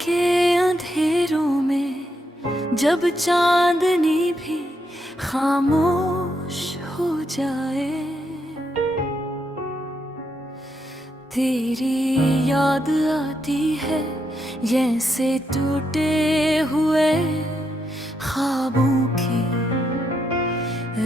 के अंधेरों में जब चांदनी भी खामोश हो जाए, तेरी याद आती है जैसे टूटे हुए ख्वाबों की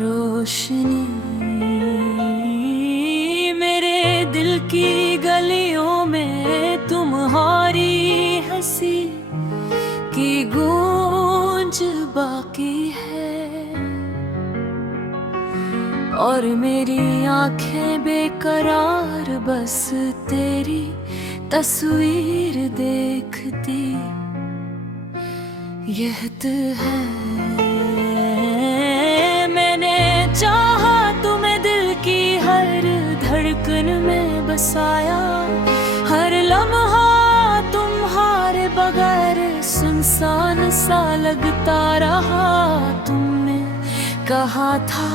रोशनी। मेरे दिल की गलियों में तुम्हारी हंसी की गूंज बाकी है, और मेरी आंखें बेकरार बस तेरी तस्वीर देखती यह तो है। मैंने चाहा तुम्हें दिल की हर धड़कन में बसाया, हर लम्हा तुम्हारे बगैर सुनसान सा लगता रहा। तुमने कहा था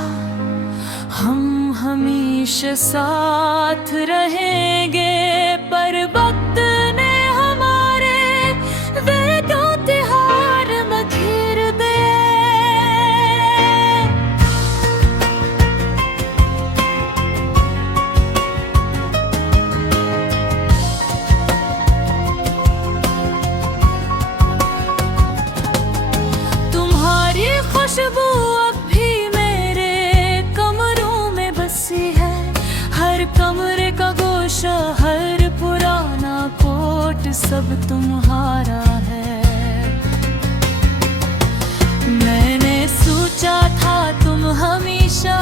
हम हमेशा साथ रहेंगे, पर वक्त ने हमारे वे दो त्योहार बखेर दे। तुम्हारी खुशबू कमरे का गोशा, हर पुराना कोट सब तुम्हारा है। मैंने सोचा था तुम हमेशा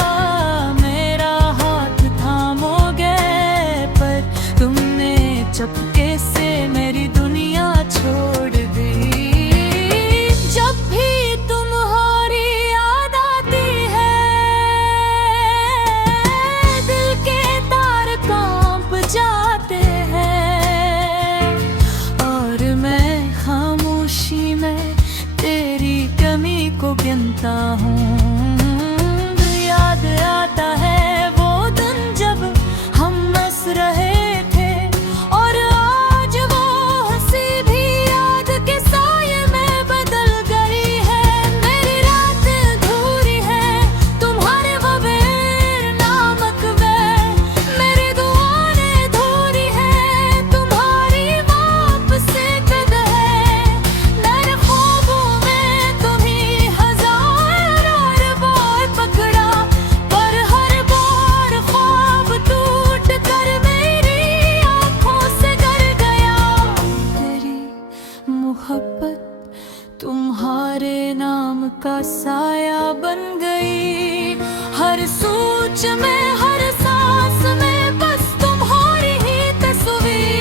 मेरा हाथ थामोगे, पर तुमने चुपके से मेरी दुनिया छोड़ दी। जब भी तुम्हारी याद आती है जाते हैं, और मैं खामोशी में तेरी कमी को गिनता हूँ। याद आता है वो दिन जब हम हंस रहे थे, और आज वो हंसी भी याद के साये में बदल गई है। मेरी रात अधूरी है तुम्हारे बगैर नामक वे, मेरी तुम्हारे नाम का साया बन गई। हर सोच में हर सांस में बस तुम्हारी ही तस्वीर।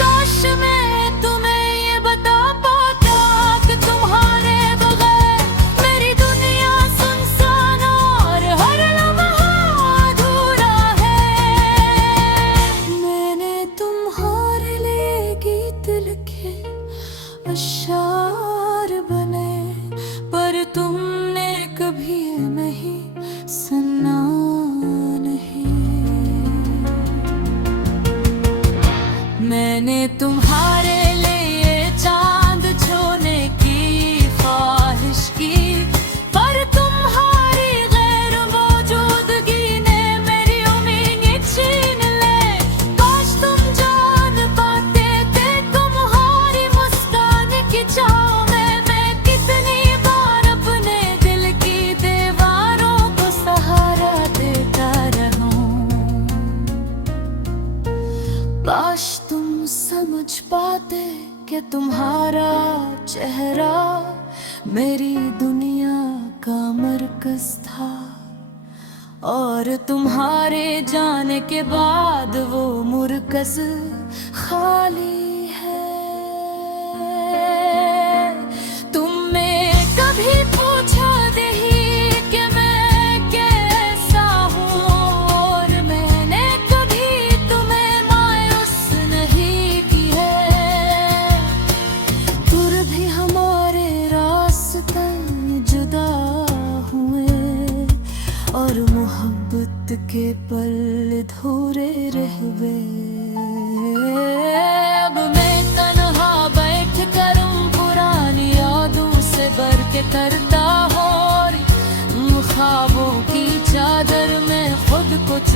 काश मैं तुम्हें ये बता पाता कि तुम्हारे बगैर मेरी दुनिया सुनसान और हर लम्हा अधूरा है। मैंने तुम्हारे लिए गीत लिखे, अशार बने, पर तुमने कभी नहीं सुना नहीं। मैंने तुम्हारे लिए चांद छूने की ख्वाहिश की, पर तुम्हारी गैर मौजूदगी ने मेरी उम्मीद छीन ले। काश तुम जान पाते थे तुम्हारी मुस्कान की छाँव में मैं कितनी बार अपने दिल की दीवारों को सहारा देता रहूं। काश तुम समझ पाते कि तुम्हारा चेहरा मेरी दुनिया का मरकज था, और तुम्हारे जाने के बाद वो मरकज खाली है। तुमने कभी पूछा नहीं कि मैं कैसा हूँ, और मैंने कभी तुम्हें मायूस नहीं की है। दूर भी हमारे रास्ते जुदा हुए, और मोहब्बत के पल अधूरे रह गए।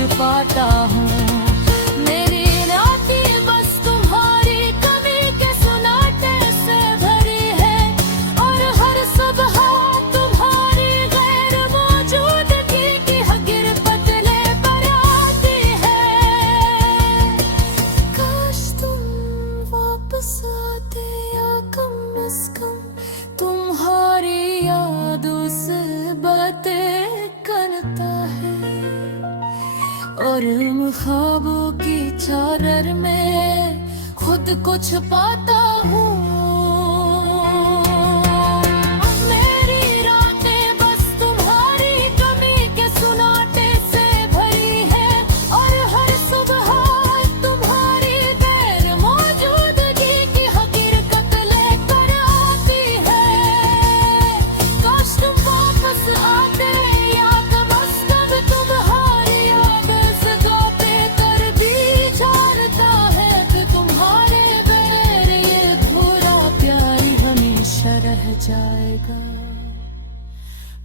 पाता हूँ। मेरी रातें बस तुम्हारी कमी के सुनाटे से भरी है, और हर सुबह तुम्हारी गैर मौजूदगी की हकीर पतले पर आती है। काश तुम वापस आते, या कम से कम तुम्हारी यादों से बातें करता है। और ख्वाबों की चादर में खुद को छुपाता हूँ। मेरी रातें बस तुम्हारी कमी के सुनाटे से भरी है, और हर सुबह तुम्हारी गैर मौजूदगी की हकीकत लेकर आती है। काश तुम वापस आते, या कम से कम तुम्हारी यादें सदा बेहतर भी जानता है कि तुम्हारे बगैर ये पूरा प्यार हमेशा रह जाएगा।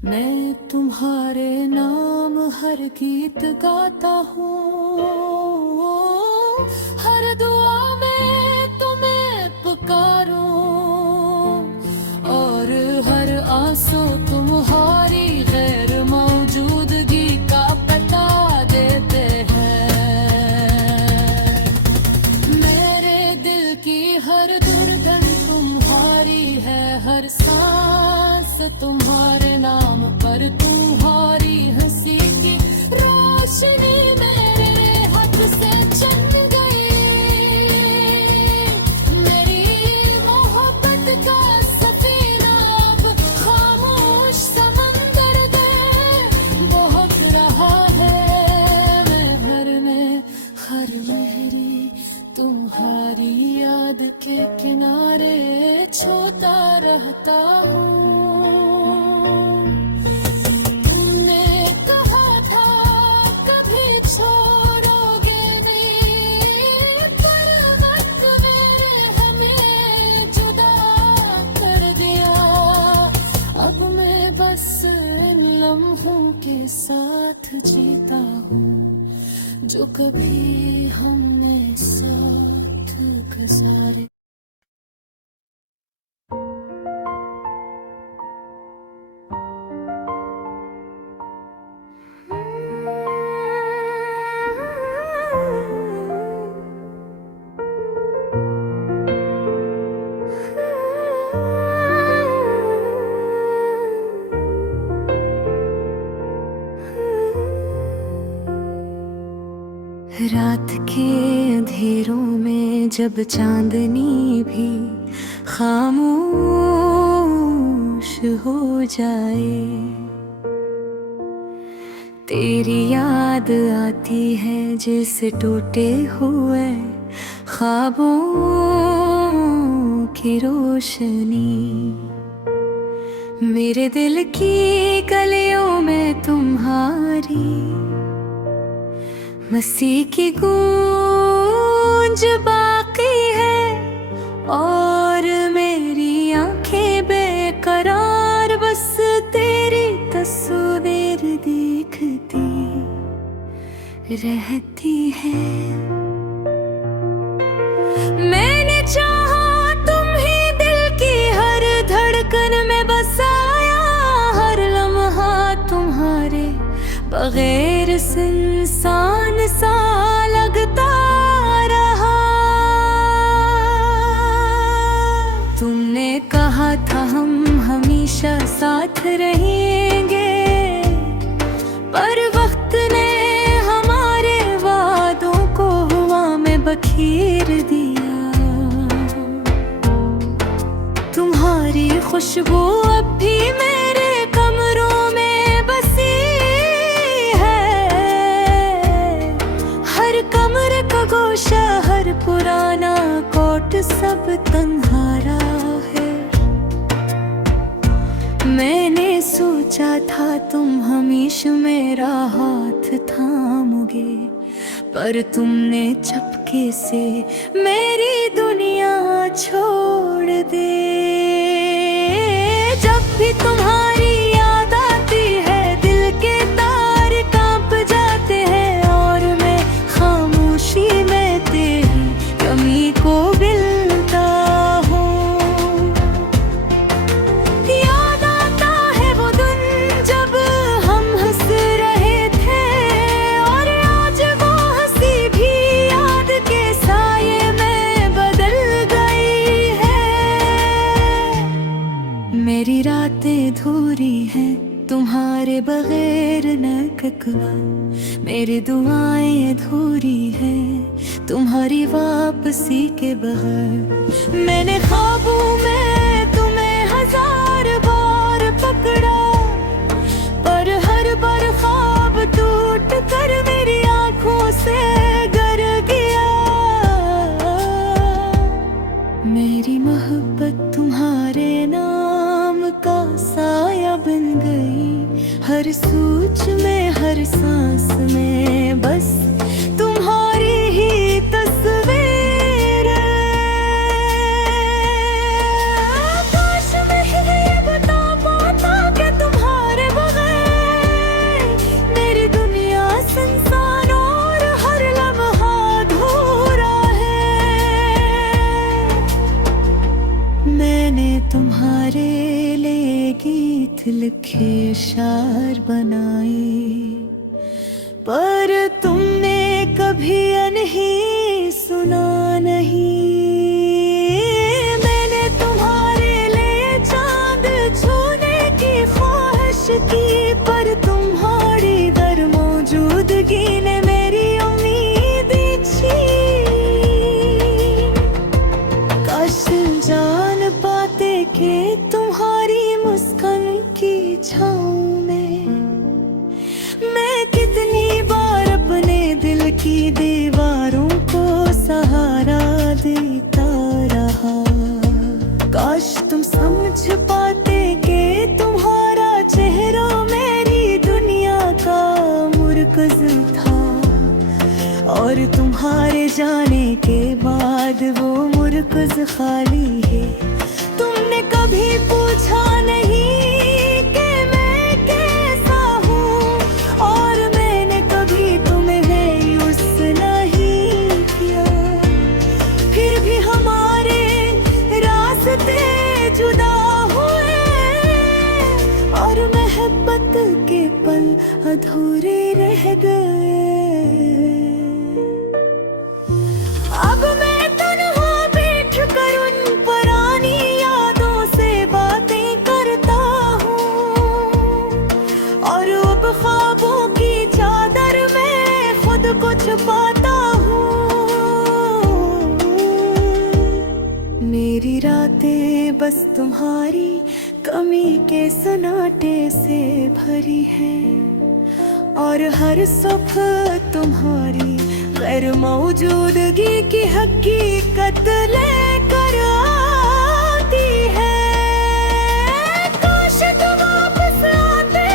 मैं तुम्हारे नाम हर गीत गाता हूँ, हर दुआ में तुम्हें पुकारूं, और हर आंसू तुम्हारी गैर मौजूदगी का पता देते हैं। मेरे दिल की हर धड़कन तुम्हारी है, हर सांस तुम्हारे नाम पर, तुम्हारी हंसी की रोशनी मेरे हाथ से चल गई। मेरी मोहब्बत का सफीना अब खामोश समंदर में बहक रहा है। मैं हर मेरी तुम्हारी याद के किनारे छोता रहता हूँ। तुमने कहा था कभी छोड़ोगे नहीं, पर वक्त मेरे हमें जुदा कर दिया। अब मैं बस इन लम्हों के साथ जीता हूँ जो कभी हमने साथ गुजारे। रात के अंधेरों में जब चांदनी भी खामोश हो जाए, तेरी याद आती है जैसे टूटे हुए ख्वाबों की रोशनी। मेरे दिल की गलियों में तुम्हारी मसीह की गूंज बाकी है, और मेरी आंखें बेकरार बस तेरी तस्वीर देखती रहती है। मैंने चाहा तुम ही दिल की हर धड़कन में बसाया, हर लम्हा तुम्हारे बगैर इंसान सा लगता रहा। तुमने कहा था हम हमेशा साथ रहेंगे, पर वक्त ने हमारे वादों को हवा में बखेर दिया। तुम्हारी खुशबू अब भी मेरे कमरों में बसी है, हर कमरे का गोशा, हर पुराना कोट सब तन्हारा है। मैंने सोचा था तुम हमेशा मेरा हाथ थामोगे, पर तुमने चपके से मेरी दुनिया छोड़ दे। जब भी तुम्हारी याद आती है दिल के तार कांप जाते हैं, और अधूरी है, तुम्हारे बगैर न ककवा। मेरी दुआएं अधूरी है, तुम्हारी वापसी के बगैर। मैंने ख्वाबों में तुम्हें हजार बार पकड़ा, पर हर बार ख्वाब टूट कर मेरी आंखों से गर गया। मेरी मोहब्बत तुम्हारे नाम का साया बन गई, हर सोच में हर सांस में बस तुम्हारी ही तस्वीर। काश मैं ये बता पाता कि तुम्हारे बगैर मेरी दुनिया संसान और हर लम्हा अधूरा है। मैंने तुम्हारे लिए गीत लिखे, शार बनाए, पर तुमने कभी अनही सुना नहीं। मैंने तुम्हारे लिए चांद छूने की ख्वाहिश की, पर तुम्हारी दर मौजूदगी ने मेरी उम्मीद छीन। काश जान पाते कि तुम्हारी मुस्कान की छाँव में मैं कितनी बार अपने दिल की दीवारों को सहारा देता रहा। काश तुम समझ पाते कि तुम्हारा चेहरा मेरी दुनिया का मुर्कज था, और तुम्हारे जाने के बाद वो मुर्कज खाली है। तुमने कभी पूछा नहीं कि मैं कैसा हूँ, और मैंने कभी तुम्हें यूज़ नहीं किया। फिर भी हमारे रास्ते जुदा हुए, और मोहब्बत के पल अधूरे रह गए। अब मैं तन्हा बैठ कर उन पुरानी यादों से बातें करता हूँ, और अब ख्वाबों की चादर में खुद को छुपाता हूँ। मेरी रातें बस तुम्हारी कमी के सन्नाटे से भरी है, और हर सुबह तुम्हारी गैर मौजूदगी की हकीकत लेकर आती है। काश तुम वापस आते,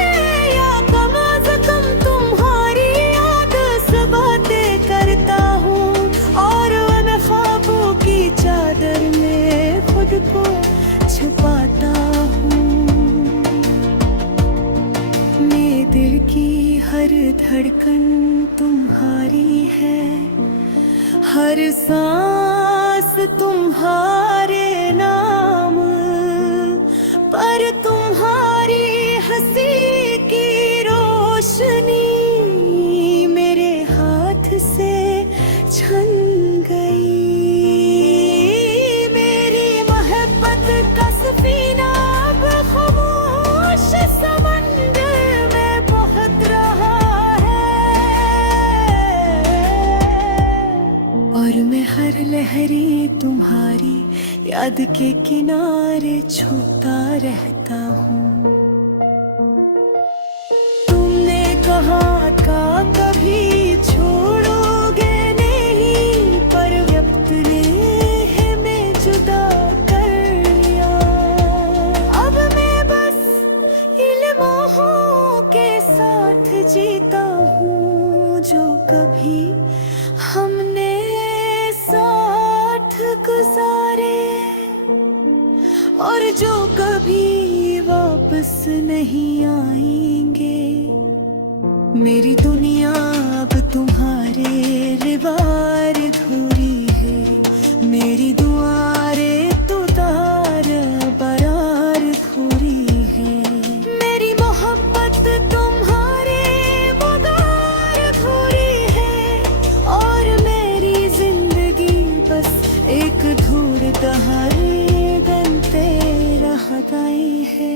या कम से कम तुम्हारी याद से बातें करता हूँ, और उन ख्वाबों की चादर में खुद को छुपाता हूँ। मेरे दिल की हर धड़कन तुम्हारी है, हर सांस तुम्हारे नाम, पर तुम्हारी हंसी की रोशनी मेरे हाथ से छन गई। मेरी मोहब्बत का सफीना अब खामोश समंदर में बहत रहा है, और मैं हर लहरी तुम्हारी याद के किनारे छूता रहता हूँ। तुमने कहा था कभी छोड़ोगे नहीं, पर वक्त ने हमें जुदा कर लिया। अब मैं बस इल्मों के साथ जीता हूँ, जो कभी हमने साथ गुजारे, और जो कभी वापस नहीं आएंगे। मेरी दुनिया अब तुम्हारे रिवार अधूरी है, मेरी दुआएं तो तार बरार अधूरी है। मेरी मोहब्बत तुम्हारे बगैर अधूरी है, और मेरी जिंदगी बस एक धूल दहाड़े गन तेरा हदाई है।